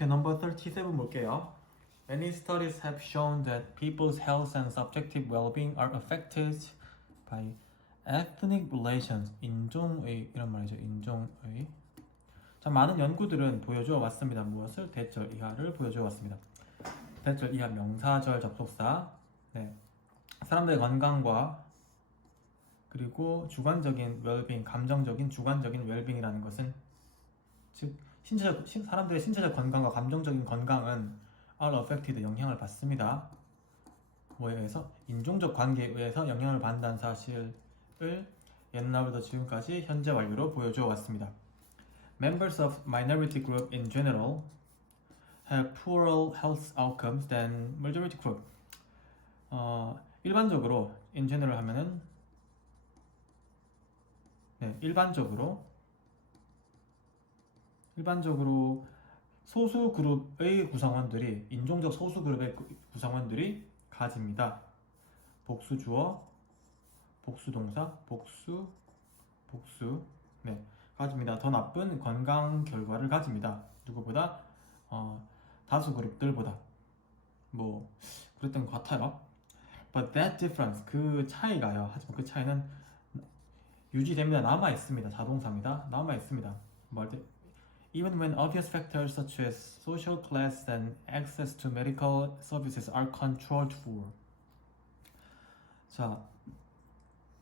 오케이, 넘버 37 볼게요. Many studies have shown that people's health and subjective well-being are affected by ethnic relations. 인종의 이런 말이죠. 인종의. 자, 많은 연구들은 보여주어 왔습니다. 무엇을? 대절 이하를 보여주어 왔습니다. 대절 이하 명사절 접속사. 네. 사람들의 건강과 그리고 주관적인 웰빙, 감정적인 주관적인 웰빙이라는 것은 즉 사람들의 신체적 건강과 감정적인 건강은 are affected 영향을 받습니다. 뭐에 의해서? 인종적 관계에 의해서 영향을 받는다는 사실을 옛날부터 지금까지 현재 완료로 보여주어 왔습니다. Members of minority group in general have poorer health outcomes than majority group. 일반적으로 in general 하면은 일반적으로 소수 그룹의 구성원들이 인종적 소수 그룹의 구성원들이 가집니다. 복수 주어, 복수 동사, 복수 가집니다. 더 나쁜 건강 결과를 가집니다. 누구보다? 다수 그룹들보다. 뭐 그랬던 것 같아요. But that difference, 그 차이가요. 하지만 그 차이는 유지됩니다. 남아 있습니다. 자동사입니다. 남아 있습니다. Even when obvious factors such as social class and access to medical services are controlled for. 자,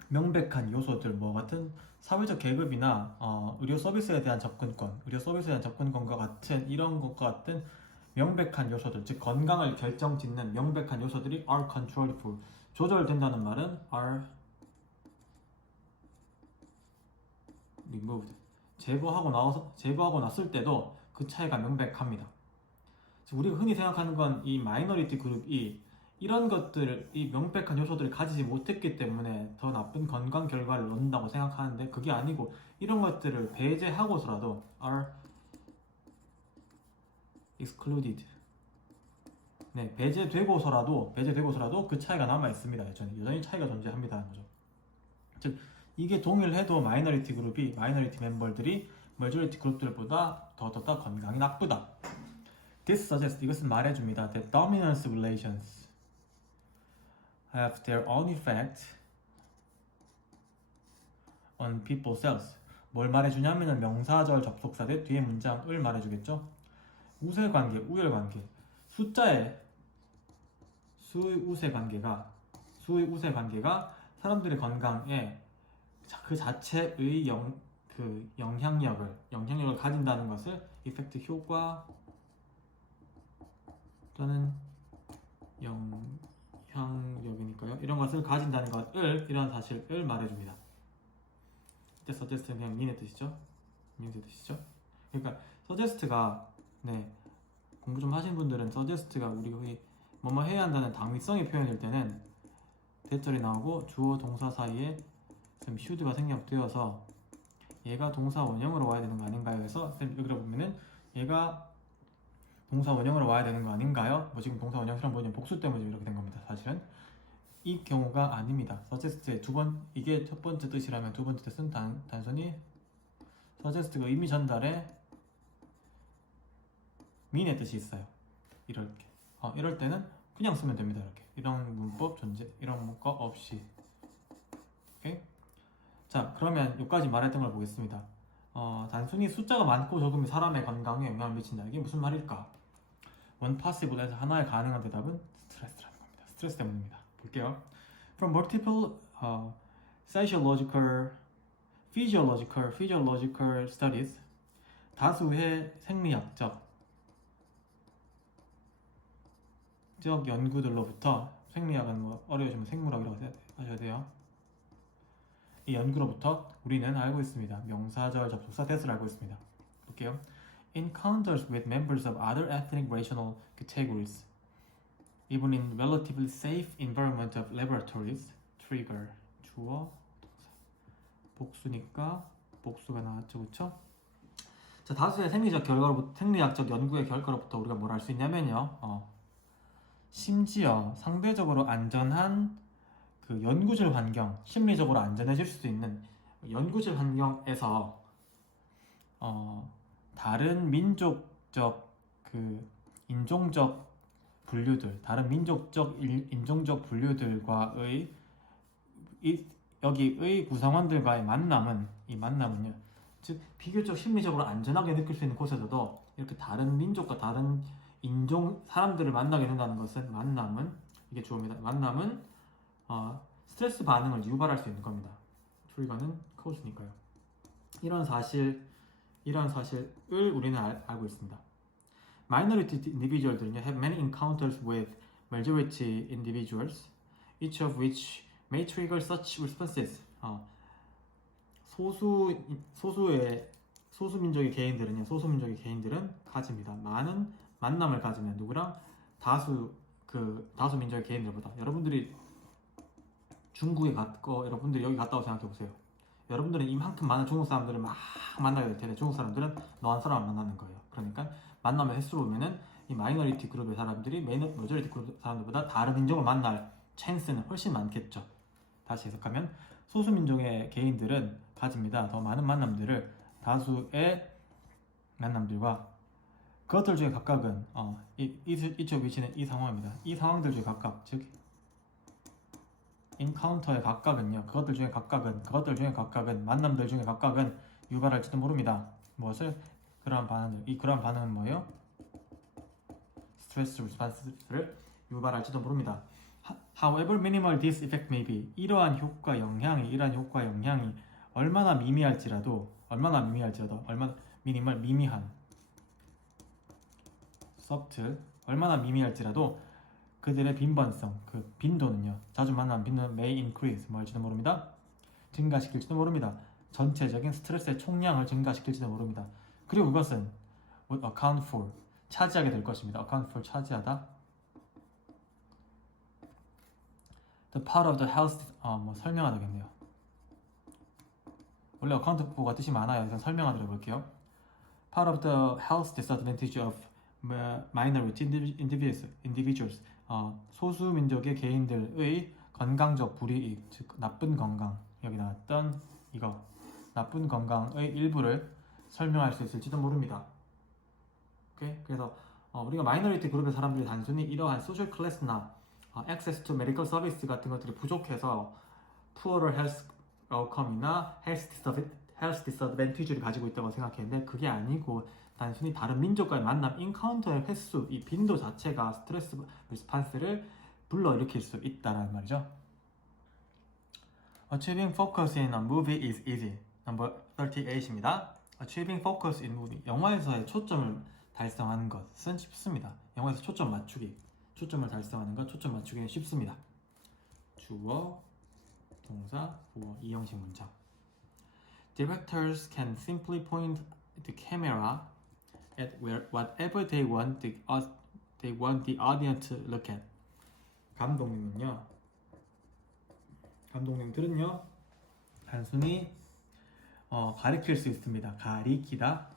명백한 요소들, 뭐 같은 사회적 계급이나 의료 서비스에 대한 접근권과 같은 이런 것과 같은 명백한 요소들, 즉 건강을 결정짓는 명백한 요소들이 are controlled for. 조절된다는 말은 are removed. 제거하고 났을 때도 그 차이가 명백합니다. 우리가 흔히 생각하는 건 이 마이너리티 그룹이 이런 것들을, 이 명백한 요소들을 가지지 못했기 때문에 더 나쁜 건강 결과를 얻는다고 생각하는데 그게 아니고 이런 것들을 배제하고서라도 are excluded. 네, 배제되고서라도 그 차이가 남아 있습니다. 여전히 차이가 존재합니다. 거죠. 즉 이게 동일해도 마이너리티 멤버들이 메조리티 그룹들보다 더 건강이 나쁘다. This suggests, 이것은 말해줍니다. That dominance relations have their own effect on people's health. 뭘 말해주냐면은 명사절 접속사 대 뒤에 문장을 말해주겠죠. 우세관계, 우열관계. 수의 우세관계가 사람들의 건강에 그 자체의 영향력을 가진다는 것을 이펙트 효과 또는 영향력이니까요. 이런 것을 가진다는 이런 사실을 말해줍니다. 이때 suggest는 그냥 mean의 뜻이죠. 그러니까 suggest가 공부 좀 하신 분들은 suggest가 우리가 뭐뭐 해야 한다는 당위성의 표현일 때는 대절이 나오고 주어 동사 사이에 should가 생략되어서 얘가 동사 원형으로 와야 되는 거 아닌가요? 해서 여기를 보면은 얘가 동사 원형으로 와야 되는 거 아닌가요? 뭐 지금 동사 원형 실험 보면 복수 때문에 이렇게 된 겁니다. 사실은 이 경우가 아닙니다. suggest의 이게 첫 번째 뜻이라면 두 번째 뜻은 단순히 suggest가 의미 전달에 mean의 뜻이 있어요. 이럴 때는 그냥 쓰면 됩니다. 이렇게 이런 문법 없이. 오케이? 자, 그러면 여기까지 말했던 걸 보겠습니다. 단순히 숫자가 많고 적음이 사람의 건강에 영향을 미친다. 이게 무슨 말일까? One possible에서 하나의 가능한 대답은 스트레스라는 겁니다. 스트레스 때문입니다. 볼게요. From multiple physiological studies, 다수의 생리학적 연구들로부터, 생리학은 뭐 어려우시면 생물학이라고 하셔야 돼요. 이 연구로부터 우리는 알고 있습니다. 명사절 접속사 that을 알고 있습니다. 볼게요. Encounters with members of other ethnic racial categories, even in relatively safe environment of laboratories, trigger. 주어, 동사. 복수니까 복수가 나왔죠, 그렇죠? 자, 다수의 생리학적 연구의 결과로부터 우리가 뭘 알 수 있냐면요. 심지어 상대적으로 안전한 그 연구실 환경, 심리적으로 안전해질 수도 있는 연구실 환경에서 다른 민족적 그 인종적 분류들, 다른 인종적 분류들과의 여기의 구성원들과의 이 만남은요, 즉 비교적 심리적으로 안전하게 느낄 수 있는 곳에서도 이렇게 다른 민족과 다른 인종 사람들을 만나게 된다는 것은 이게 주어입니다. 만남은 스트레스 반응을 유발할 수 있는 겁니다. 트리거는 cause니까요. 이런 사실을 우리는 알고 있습니다. Minority individual들은요 have many encounters with majority individuals, each of which may trigger such responses. 소수민족의 개인들은 가집니다. 많은 만남을 가지면 누구랑 다수 민족의 개인들보다. 여러분들이 중국에 갔고 여러분들이 여기 갔다고 생각해 보세요. 여러분들은 이만큼 많은 중국 사람들을 막 만나게 될 텐데 중국 사람들은 너한 사람을 만나는 거예요. 그러니까 만남의 횟수로 보면은 이 마이너리티 그룹의 사람들이 메저리티 그룹 사람들보다 다른 민족을 만날 찬스는 훨씬 많겠죠. 다시 해석하면 소수민족의 개인들은 가집니다. 더 많은 만남들을 다수의 만남들과 그것들 중에 각각은 이쪽 위치는 이 상황입니다. 이 상황들 중에 각각, 즉 인카운터의 각각은요. 그것들 중에 각각은 만남들 중에 각각은 유발할지도 모릅니다. 무엇을? 그러한 반응은 뭐예요? 스트레스 리스폰스를 유발할지도 모릅니다. However minimal this effect may be, 이러한 효과 영향이 얼마나 미미할지라도 미미한 subtle, 얼마나 미미할지라도 그들의 빈번성, 그 빈도는요, 자주 만나는 빈도는 may increase, 뭘지도 모릅니다. 증가시킬지도 모릅니다. 전체적인 스트레스의 총량을 증가시킬지도 모릅니다. 그리고 그것은 would account for, 차지하게 될 것입니다. account for, 차지하다. the part of the health, 설명하다겠네요. 원래 account for가 뜻이 많아요. 일단 설명하도록 해볼게요. part of the health disadvantage of minority individuals, 소수 민족의 개인들의 건강적 불이익, 즉 나쁜 건강, 여기 나왔던 이거 나쁜 건강의 일부를 설명할 수 있을지도 모릅니다. 오케이? 그래서 우리가 마이너리티 그룹의 사람들이 단순히 이러한 소셜 클래스나 access to medical service 같은 것들이 부족해서 poorer health outcome이나 health disadvantage를 가지고 있다고 생각했는데 그게 아니고 단순히 다른 민족과의 만남, 인카운터의 횟수, 이 빈도 자체가 스트레스 리스판스를 불러일으킬 수 있다라는 말이죠. Achieving focus in a movie is easy. Number 38입니다. Achieving focus in movie. 영화에서의 초점을 달성하는 것은 쉽습니다. 영화에서 초점을 달성하는 것, 초점 맞추기는 쉽습니다. 주어, 동사, 보어, 이 형식 문장. Directors can simply point the camera at whatever they want the audience to look at. 감독님들은요 단순히 가리킬 수 있습니다. 가리키다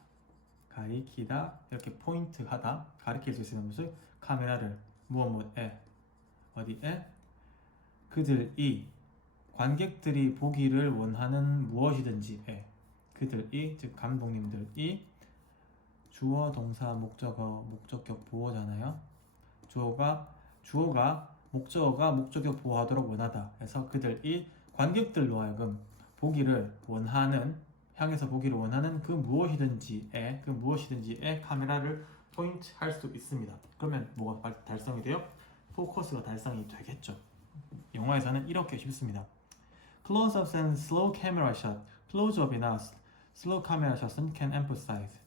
이렇게 포인트하다, 가리킬 수 있는 것을 카메라를 무엇에 어디에 그들이 관객들이 보기를 원하는 무엇이든지에 그들이 즉 감독님들이 주어 동사 목적어 목적격 보어잖아요. 주어가 목적어가 목적격 보호하도록 원하다. 그래서 그들이 관객들로 하여금 향해서 보기를 원하는 그 무엇이든지에 카메라를 포인트 할 수 있습니다. 그러면 뭐가 달성이 돼요? 포커스가 달성이 되겠죠. 영화에서는 이렇게 쉽습니다. Close-ups and slow camera shot. Close-up이나 slow camera shot은 can emphasize.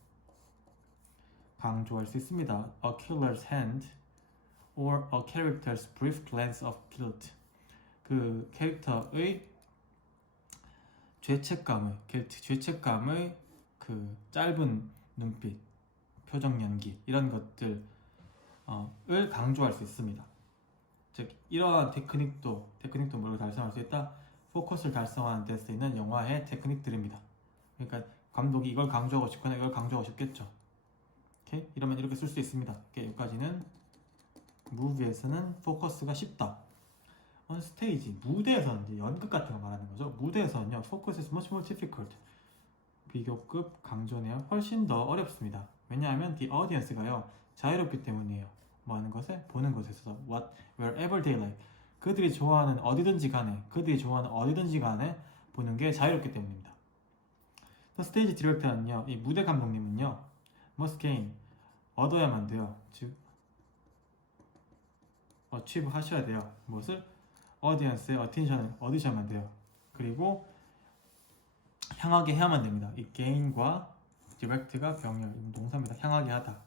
강조할 수 있습니다. A killer's hand or a character's brief glance of guilt. 그 캐릭터의 죄책감의 그 짧은 눈빛, 표정 연기 이런 것들을 강조할 수 있습니다. 즉 이러한 테크닉도 뭐를 달성할 수 있다? 포커스를 달성하는 데 쓰이는 영화의 테크닉들입니다. 그러니까 감독이 이걸 강조하고 싶거나 이걸 강조하고 싶겠죠. 오케이? 이러면 이렇게 쓸 수 있습니다. 오케이? 여기까지는 무비에서는 포커스가 쉽다. on stage, 무대에서는 이제 연극 같은 거 말하는 거죠. 무대에서는요, focus is much more difficult. 비교급 강조네요. 훨씬 더 어렵습니다. 왜냐하면 the audience가요 자유롭기 때문이에요. 뭐 하는 것에? 보는 것에 있어서 wherever they like 그들이 좋아하는 어디든지 간에 보는 게 자유롭기 때문입니다. 스테이지 디렉터는요 이 무대 감독님은요 must gain 얻어야만 돼요. 즉 achieve 하셔야 돼요. 무엇을? audience의 attention을 얻으셔야만 돼요. 그리고 향하게 해야만 됩니다. 이 gain과 direct가 병렬 동사입니다. 향하게 하다.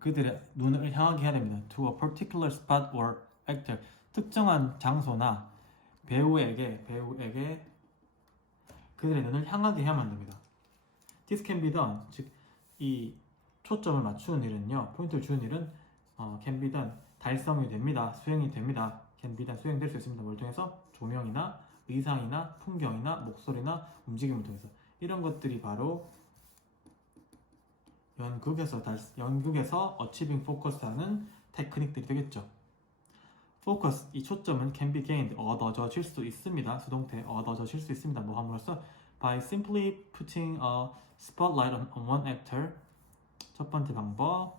그들의 눈을 향하게 해야 됩니다. To a particular spot or actor 특정한 장소나 배우에게 그들의 눈을 향하게 해야만 됩니다. This can be done 즉 이 초점을 맞추는 일은요 포인트를 주는 일은 can be done 달성이 됩니다. 수행이 됩니다. can be done 수행될 수 있습니다. 뭘 통해서? 조명이나 의상이나 풍경이나 목소리나 움직임을 통해서 이런 것들이 바로 연극에서 achieving focus하는 테크닉들이 되겠죠. focus 이 초점은 can be gained 얻어질 수 있습니다. 수동태 얻어질 수 있습니다. 뭐 함으로써 by simply putting a spotlight on one actor 첫 번째 방법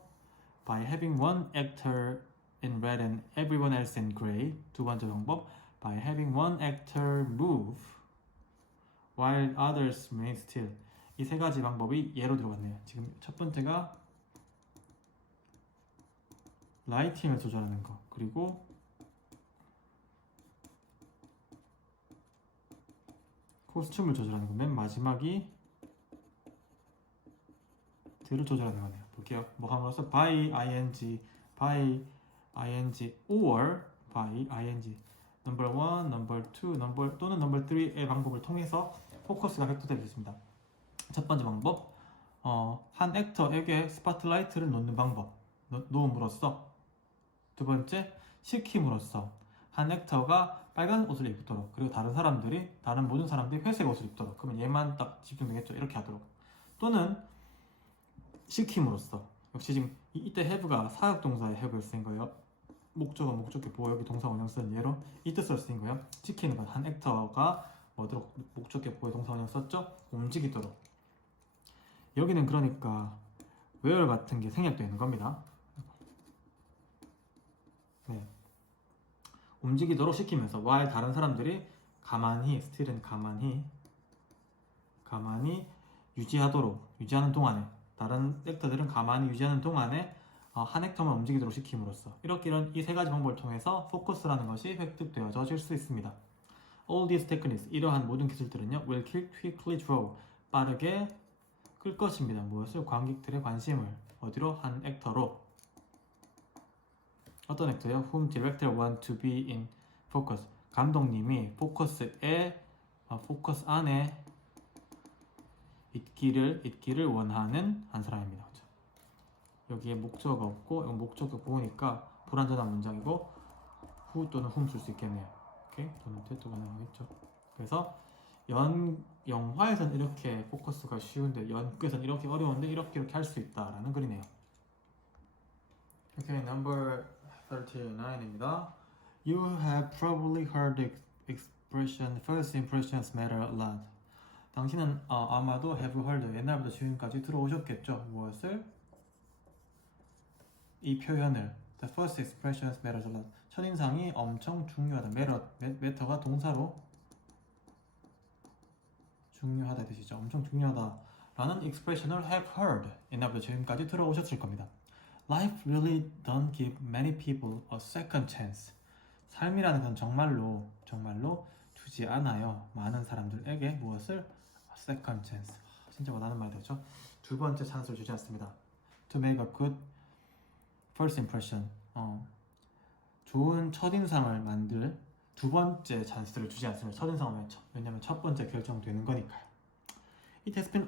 by having one actor in red and everyone else in gray 두 번째 방법 by having one actor move while others remain still 이 세 가지 방법이 예로 들어갔네요. 지금 첫 번째가 라이팅을 조절하는 거 그리고 코스튬을 조절하는 거 맨 마지막이 들을 조절하는 거네요. 볼게요. 뭐 함으로써 by ing or by ing number 1, number 2, 또는 number 3의 방법을 통해서 포커스가 획득될 수 있습니다. 첫 번째 방법 한 액터에게 스포트라이트를 놓는 방법 놓음으로써 두 번째 시킴으로써 한 액터가 빨간 옷을 입도록 그리고 다른 모든 사람들이 회색 옷을 입도록 그러면 얘만 딱 집중되겠죠. 이렇게 하도록 또는 시킴으로써 역시 지금 이때 have가 사역동사의 have를 쓴 거예요. 목적어 목적격 보호 여기 동사 원형 쓴 예로 이 뜻을 쓴 거예요. 시키는 건 한 액터가 뭐도록 목적격 보호 동사 원형 썼죠. 움직이도록 여기는 그러니까 where 같은 게 생략되는 겁니다. 네. 움직이도록 시키면서 while 다른 사람들이 가만히 still은 가만히 유지하는 동안에 다른 액터들은 가만히 유지하는 동안에 한 액터만 움직이도록 시킴으로써 이렇게 이 세 가지 방법을 통해서 포커스라는 것이 획득되어질 수 있습니다. All these techniques 이러한 모든 기술들은요 will quickly draw 빠르게 끌 것입니다. 무엇을? 관객들의 관심을 어디로? 한 액터로 어떤 액터요? Whom director want to be in focus 감독님이 포커스 안에 있기를 원하는 한 사람입니다. 그렇죠? 여기에 목적어가 없고 이건 목적어 보니까 불완전한 문장이고 who 또는 whom 쓸 수 있겠네요. 오케이? 또는 that가 나오겠죠. 그래서 영화에서는 이렇게 포커스가 쉬운데 연극에서는 이렇게 어려운데 이렇게 할 수 있다라는 글이네요. 오케이, number 39입니다. You have probably heard the expression first impressions matter a lot. 당신은 아마도 have heard 옛날부터 지금까지 들어오셨겠죠. 무엇을? 이 표현을 the first expressions matter a lot. 첫인상이 엄청 중요하다. matter가 동사로 중요하다 뜻이죠. 엄청 중요하다라는 expression을 have heard 옛날부터 지금까지 들어오셨을 겁니다. Life really don't give many people a second chance. 삶이라는 건 정말로 주지 않아요. 많은 사람들에게 무엇을? A second chance. 진짜 원하는 말 되죠? 두 번째 찬스를 주지 않습니다. To make a good first impression. 좋은 첫인상을 만들 두 번째 찬스를 주지 않습니다. 첫인상은 왜냐면 첫 번째 결정되는 거니까요. It has been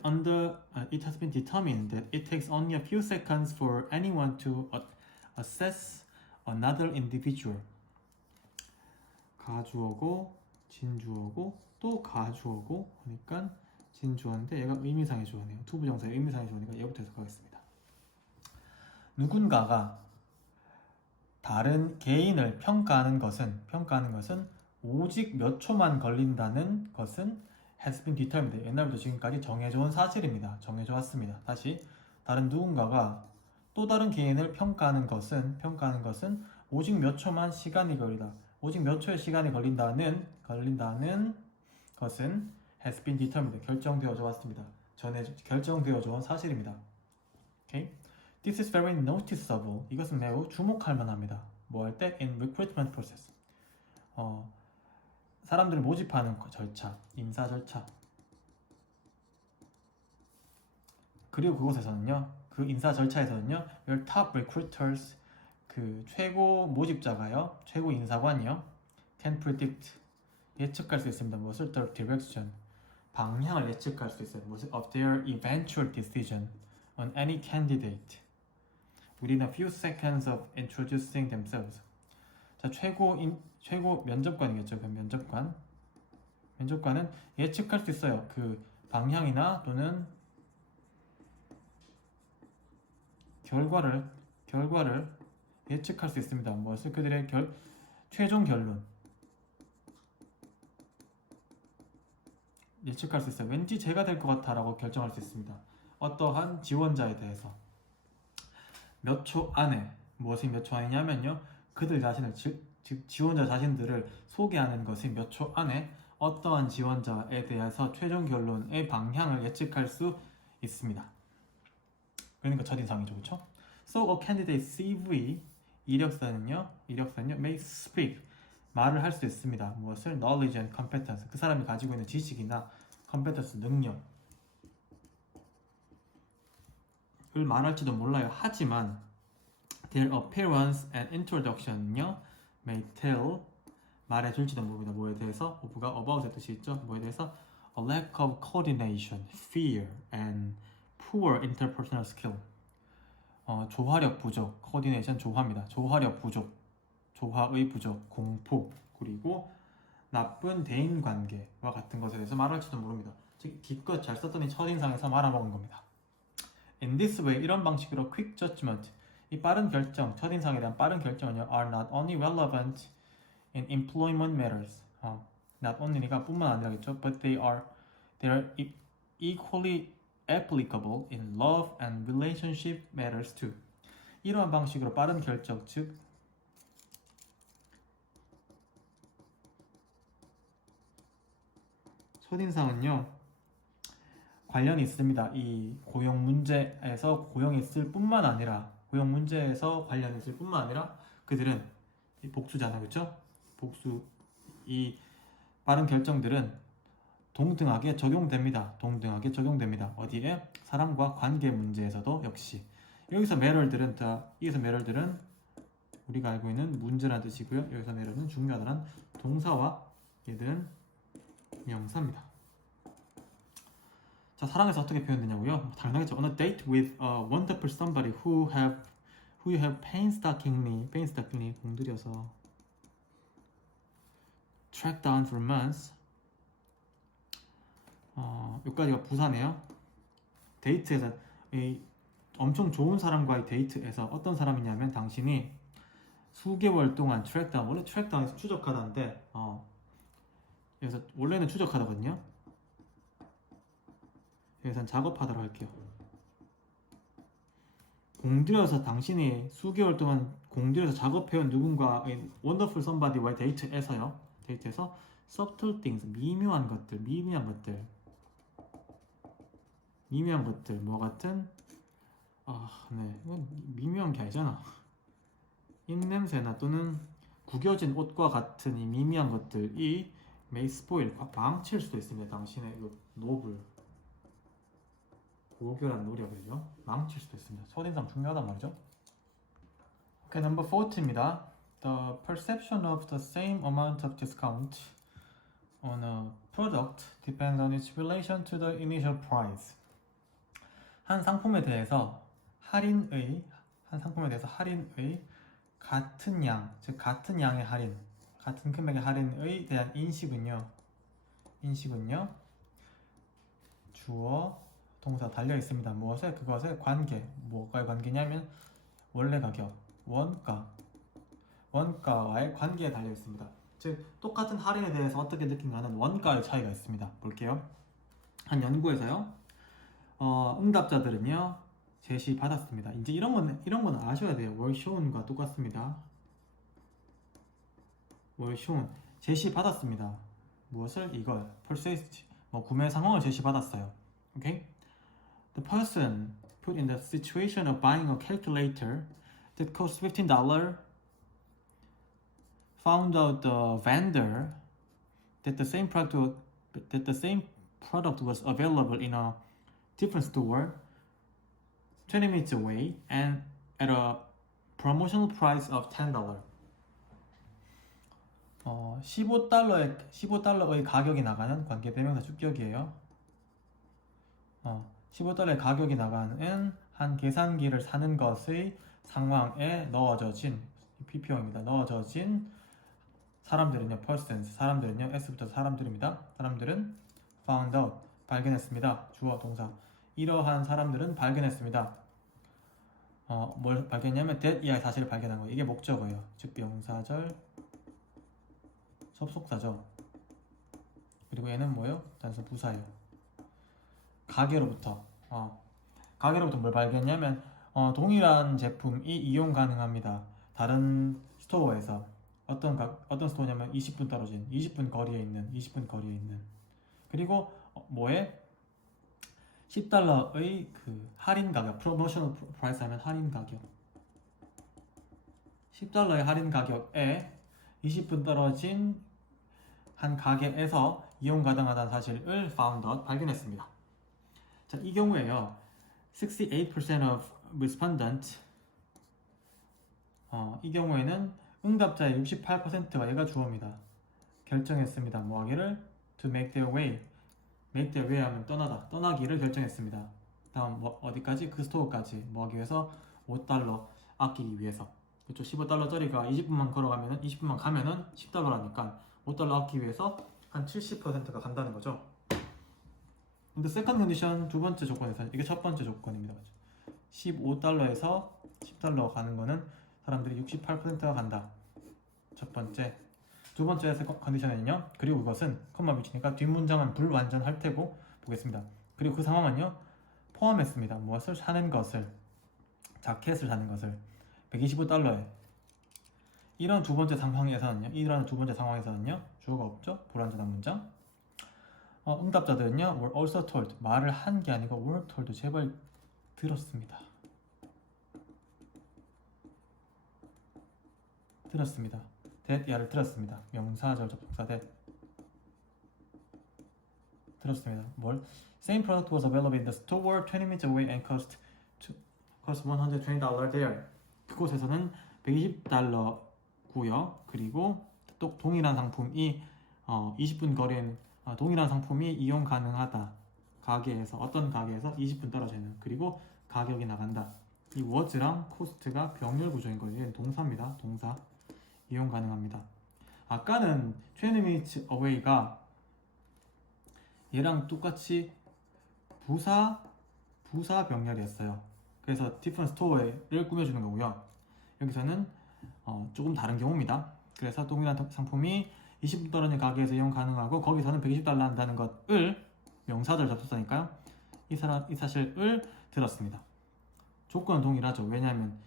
determined that it takes only a few seconds for anyone to assess another individual. 가주어고 진주어고 또 가주어고 그러니까 진주어인데 얘가 의미상의 주어네요. 투부정사의 의미상의 주어니까 얘부터 해석하겠습니다. 누군가가 다른 개인을 평가하는 것은 오직 몇 초만 걸린다는 것은 has been determined. 옛날부터 지금까지 정해져 온 사실입니다. 정해져 왔습니다. 다시 다른 누군가가 또 다른 개인을 평가하는 것은 오직 몇 초만 시간이 걸리다. 오직 몇 초의 시간이 걸린다는 것은 has been determined. 결정되어져 왔습니다. 결정되어져 온 사실입니다. Okay? This is very noticeable. 이것은 매우 주목할 만합니다. 뭐 할 때? In recruitment process. 사람들을 모집하는 절차, 인사 절차. 그리고 그곳에서는요, 그 인사 절차에서는요, your top recruiters, 그 최고 모집자가요, 최고 인사관이요, can predict, 예측할 수 있습니다. 무엇을? The direction, 방향을 예측할 수 있어요. 무엇을? Of their eventual decision on any candidate within a few seconds of introducing themselves. 자, 최고 면접관이겠죠. 그 면접관은 예측할 수 있어요. 그 방향이나 또는 결과를 예측할 수 있습니다. 무엇을? 그들의 최종 결론 예측할 수 있어요. 왠지 제가 될 것 같아 라고 결정할 수 있습니다. 어떠한 지원자에 대해서 몇 초 안에, 무엇이 몇 초 안이냐면요, 그들 자신을, 즉 지원자 자신들을 소개하는 것이 몇 초 안에 어떠한 지원자에 대해서 최종 결론의 방향을 예측할 수 있습니다. 그러니까 첫인상이죠, 그렇죠? So a candidate CV 이력서는요 may speak, 말을 할 수 있습니다. 무엇을? knowledge and competence, 그 사람이 가지고 있는 지식이나 competence, 능력을 말할지도 몰라요. 하지만 their appearance and introduction은요 may tell, 말해줄지도 모릅니다. 뭐에 대해서? of가 about의 뜻이 있죠. 뭐에 대해서? a lack of coordination, fear, and poor interpersonal skill. 조화력 부족, coordination 조화입니다. 조화력 부족, 조화의 부족, 공포, 그리고 나쁜 대인관계와 같은 것에 대해서 말할지도 모릅니다. 즉 기껏 잘 썼더니 첫인상에서 말아먹은 겁니다. In this way, 이런 방식으로 quick judgment, 이 빠른 결정, 첫인상에 대한 빠른 결정은요, are not only relevant in employment matters. not only가 뿐만 아니라겠죠. But they are equally applicable in love and relationship matters too. 이러한 방식으로 빠른 결정, 즉 첫인상은요 관련이 있습니다. 이 고용 문제에서 고용이 있을 뿐만 아니라 그들은 복수잖아요, 그렇죠? 복수, 이 빠른 결정들은 동등하게 적용됩니다. 어디에? 사람과 관계 문제에서도 역시. 여기서 매럴들은 우리가 알고 있는 문제라는 뜻이고요. 여기서 매럴은 중요하다는 동사와 얘들은 명사입니다. 자, 사랑에서 어떻게 표현되냐고요? 당연하겠죠. On a date with a wonderful somebody who you have painstakingly 공들여서 tracked down for months. 여기까지가 부사네요. 데이트에서 엄청 좋은 사람과의 데이트에서 어떤 사람이냐면 당신이 수개월 동안 트랙다운, 원래 트랙다운에서 추적하다인데 여기서 원래는 추적하다거든요. 여기서는 작업하다로 할게요. 공들여서 당신이 수개월 동안 공들여서 작업해온 누군가의 wonderful somebody와의 데이트에서 subtle things, 미묘한 것들, 뭐 같은 이건 미묘한 게 아니잖아. 입냄새나 또는 구겨진 옷과 같은 이 미미한 것들이 may spoil, 망칠 수도 있습니다. 당신의 노블, 고결한 노력을요, 망칠 수도 있습니다. 첫인상 중요하단 말이죠. Okay, number 40입니다. The perception of the same amount of discount on a product depends on its relation to the initial price. 한 상품에 대해서 할인의 같은 양, 즉 같은 양의 할인, 같은 금액의 할인에 대한 인식은요 주어 동사 달려 있습니다. 무엇에? 그것의 관계. 뭐가의 관계냐면 원래 가격, 원가와의 관계에 달려 있습니다. 즉 똑같은 할인에 대해서 어떻게 느낀가는 원가의 차이가 있습니다. 볼게요. 한 연구에서요. 응답자들은요 제시 받았습니다. 이제 이런 거는 아셔야 돼요. were shown과 똑같습니다. were shown 제시 받았습니다. 무엇을? 이걸 purchased 구매 상황을 제시 받았어요. 오케이? The person put in the situation of buying a calculator that cost $15 found out the vendor that the same product was available in a different store 20 minutes away and at a promotional price of $10. 15달러의 가격이 나가는 관계대명사 주격이에요. 15달러의 가격이 나가는 한 계산기를 사는 것의 상황에 넣어져진 PPO입니다. 넣어져진 사람들은요, persons, 사람들은요, S부터 사람들입니다. 사람들은 found out, 발견했습니다. 주어, 동사. 이러한 사람들은 발견했습니다. 뭘 발견했냐면 that 이하의 사실을 발견한 거예요. 이게 목적어예요. 즉 명사절, 접속사죠. 그리고 얘는 뭐예요? 단수 부사예요. 가게로부터 뭘 발견했냐면 동일한 제품이 이용 가능합니다. 다른 스토어에서 어떤 스토어냐면 20분 떨어진 20분 거리에 있는 그리고 뭐에 10달러의 그 할인 가격 프로모셔널 프라이스 하면 할인 가격 10달러의 할인 가격에 20분 떨어진 한 가게에서 이용 가능하다는 사실을 found out 발견했습니다. 자, 이 경우에요. 68% of respondents 이 경우에는 응답자의 68%가 얘가 주어입니다. 결정했습니다. 뭐 하기를? To make their way. make their way 하면 떠나기를 결정했습니다. 다음 어디까지? 그 스토어까지 뭐 하기 위해서? 5달러 아끼기 위해서. 그렇죠. 15달러짜리가 20분만 걸어가면은 20분만 가면은 10달러라니까 5달러 아끼기 위해서 한 70%가 간다는 거죠. 근데 second condition 두 번째 조건에서 이게 첫 번째 조건입니다. 15달러에서 10달러 가는 거는 사람들이 68%가 간다. 첫 번째. 두 번째 컨디션은요. 그리고 그것은 콤마 밑이니까 뒷문장은 불완전할 테고 보겠습니다. 그리고 그 상황은요. 포함했습니다. 무엇을? 사는 것을. 자켓을 사는 것을. 125달러에. 이런 두 번째 상황에서는요. 주어가 없죠. 불완전한 문장. 응답자들은요. were also told. 말을 한 게 아니고 were told. 제발 들었습니다. that 야를 들었습니다. 명사절 접속사 that 들었습니다. 뭘? Same product was available in the store 20 minutes away and cost $120 there. 그곳에서는 120달러고요. 그리고 또 동일한 상품이 20분 거리엔 동일한 상품이 이용 가능하다. 어떤 가게에서 20분 떨어져 있는. 그리고 가격이 나간다. 이 was랑 cost가 병렬 구조인 거예요. 얘는 동사입니다. 동사. 이용 가능합니다. 아까는 20 minutes away가 얘랑 똑같이 부사 병렬이었어요. 그래서 different store를 꾸며주는 거고요. 여기서는 조금 다른 경우입니다. 그래서 동일한 상품이 20분 떨어진 가게에서 이용 가능하고 거기서는 120달러 한다는 것을 명사절 접속사니까요. 이 사실을 들었습니다. 조건은 동일하죠. 왜냐하면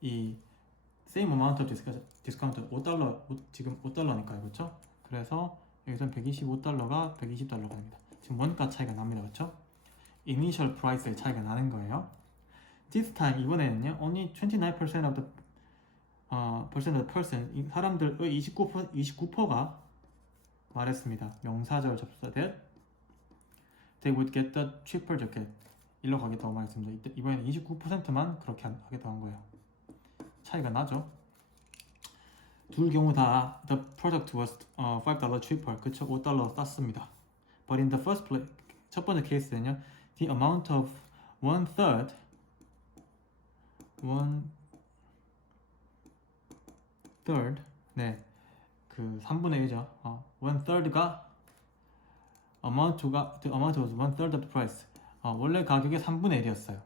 이 same amount of discount 5달러 지금 5달러니까요. 그렇죠? 그래서 여기서는 125달러가 120달러가 됩니다. 지금 원가 차이가 납니다. 그렇죠? initial price의 차이가 나는 거예요. This time 이번에는요. only 29% of the person 사람들의 29%가 말했습니다. 명사절 접속사 that they would get the cheaper jacket. 일로 가겠다고 말했습니다. 이번에는 29%만 그렇게 하겠다고 한 거예요. 차이가 나죠. 둘 경우 다 the product was $5 cheaper. 그쵸? 5달러 쌌습니다. But in the first place, 첫 번째 케이스는요. The amount of one third 네, 그 3분의 1이죠. one third가 the amount was one third of the price. 원래 가격의 3분의 1이었어요.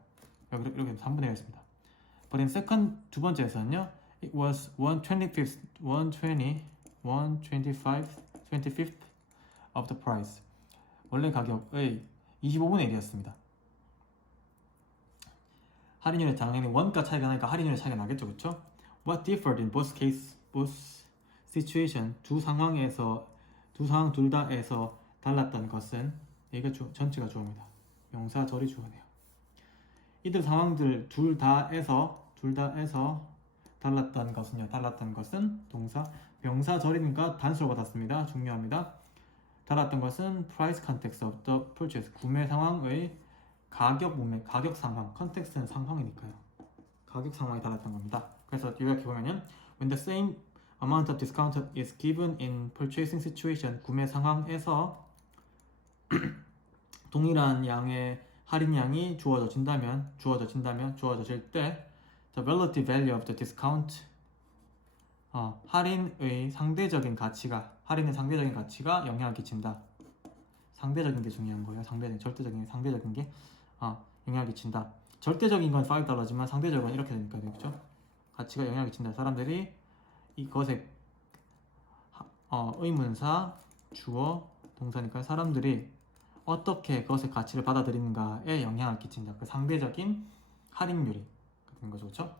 이렇게 3분의 1이었습니다. But in second 두 번째에서는요, it was 1/25 1/25th of the price. 원래 가격의 25분의 1이었습니다. 할인율의 당연히 원가 차이가 나니까 할인율의 차이가 나겠죠, 그렇죠? What differed in both situation? 두 상황 둘 다에서 달랐던 것은 얘가 전체가 주어입니다. 명사절이 주어네요. 이들 상황들 둘 다에서 달랐던 것은 동사 명사절이니까 단수로 받았습니다. 중요합니다. 달랐던 것은 price context of the purchase. 구매 상황의 가격 상황. 컨텍스트는 상황이니까요. 가격 상황이 달랐던 겁니다. 그래서 이렇게 보면은 when the same amount of discount is given in purchasing situation. 구매 상황에서 동일한 양의 할인량이 주어질 때 the relative value of the discount 할인의 상대적인 가치가 영향을 끼친다. 상대적인 게 중요한 거예요. 절대적인 상대적인 게 영향을 끼친다. 절대적인 건 $5지만 상대적인 건 이렇게 되니까 되겠죠. 가치가 영향을 끼친다. 사람들이 이것의 의문사 주어 동사니까 사람들이 어떻게 그것의 가치를 받아들이는가에 영향을 끼친다. 그 상대적인 할인율이 되는 거죠, 그렇죠?